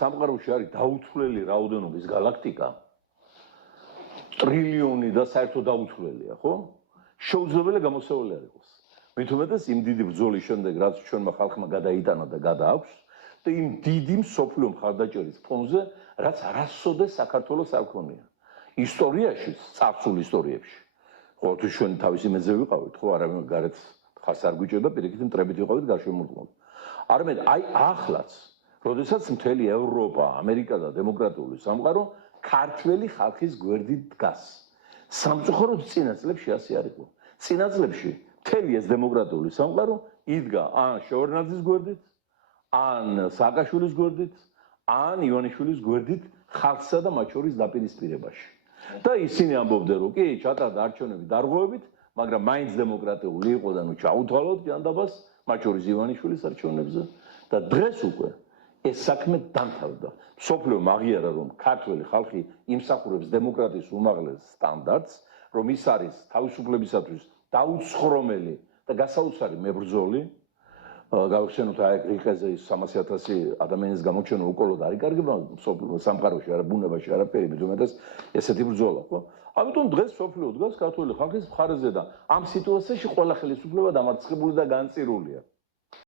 სამყაროში არის დაუთვლელი რაოდენობის galaktika, ტრილიონი და საერთოდ დაუთვლელია, ხო? შეუძლებელი გამოსავალი არ იყოს. მით უმეტეს იმ დიდი ბრძოლის შემდეგ, რაც ჩვენმა ხალხმა გადაიტანა და გადააქვს, და იმ დიდი მსოფლიო მხარდაჭერის ფონზე, რაც არასოდეს საქართველოს არ ქონია. ისტორიაში, წარსულ ისტორიებში. ხო, თუ ჩვენ თავისი მეძე ვიყავით, ხო, არავინ გარეთ ხარს არ გვიჭერდა, პირიქით მტრებით ვიყავით გარშემორტყმული. არამედ აი ახლაც, როდესაც მთელი ევროპა, ამერიკა და დემოკრატიული სამყარო ქართველი ხალხის გვერდით დგას. სამწუხაროდ წინა წლებში ასე არ იყო. წინა წლებში მთელი ეს დემოკრატიული სამყარო იდგა ან შევარდნაძის გვერდით, ან სააკაშვილის გვერდით, ან ივანიშვილის გვერდით ხალხსა და მათ შორის დაპირისპირებაში. და ისინი ამბობდნენ, რომ კი, ჩატარდა არჩევნები დარღვევებით, მაგრამ მაინც დემოკრატიული იყო და ნუ ჩაუთვალოთ ჯანდაბას, მათ შორის ივანიშვილის არჩევნებზე და დღეს უკვე ეს საქმე დამთავრდა. მსოფლიომ აღიარა, რომ ქართველი ხალხი იმსახურებს დემოკრატიის უმაღლეს სტანდარტს, რომ ის არის თავისუფლებისათვის დაუცხრომელი და გასაოცარი მებრძოლი. გავიხსენოთ აი რიყეზე 300,000 ადამიანის გამოჩენა უკოლოდ არ იკარგება სამყაროში, არა ბუნებაში, არაფერი, მით უმეტეს ესეთი ბრძოლა, ხო? ამიტომ დღეს მსოფლიო დგას ქართველი ხალხის მხარეზე და ამ სიტუაციაში ყველა ხელისუფლება დამარცხებული და განწირულია.